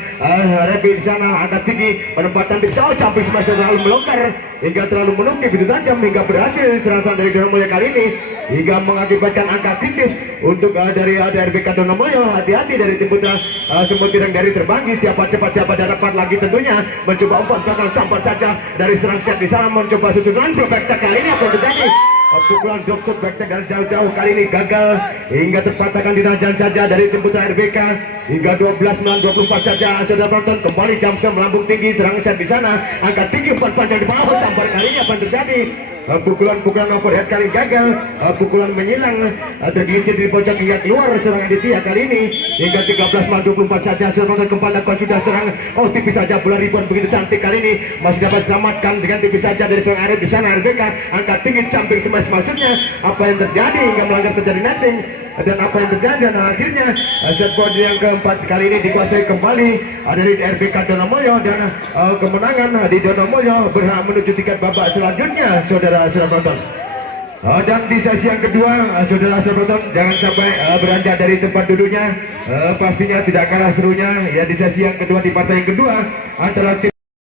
Raffi di sana angkat tinggi, penempatan tim jauh, campur semasa terlalu melonggar hingga terlalu menukik begitu tajam hingga berhasil serangan dari Danamulyo kali ini hingga mengakibatkan angka tipis untuk dari RBK Danamulyo. Hati-hati dari tim putra semua tirang dari terbagi, siapa cepat siapa dapat lagi tentunya, mencoba umpan bakal sampai saja dari serang set di sana, mencoba susunan back tag kali ini apa yang terjadi? Pukulan drop shot back tag dari jauh-jauh kali ini gagal hingga terpatahkan di najan saja dari tim putra RBK hingga 12-24 saja. Saudara penonton, kembali Jamsem melambung tinggi, serang set di sana, angkat tinggi, umpan panjang di bawah, sambar kali ini apa yang terjadi? Pukulan overhead kali gagal, pukulan menyilang tergelincir di pojok hingga keluar serang Aditya kali ini hingga 13-24 saja. Serang kembali lakukan sudah serang, tipis saja, bola ribuan begitu cantik kali ini masih dapat diselamatkan dengan tipis saja dari serang Arif di sana. RBK angkat tinggi, jumping smash maksudnya. Apa yang terjadi hingga melanggar terjadi netting, dan apa yang terjadi? Dan akhirnya set point yang keempat kali ini dikuasai kembali dari RBK Danamulyo, dan kemenangan di Danamulyo berhak menuju tiket babak selanjutnya. Saudara penonton, Dan di sesi yang kedua, saudara-saudara penonton, jangan sampai beranjak dari tempat duduknya. Pastinya tidak kalah serunya ya di sesi yang kedua, di partai yang kedua antara tim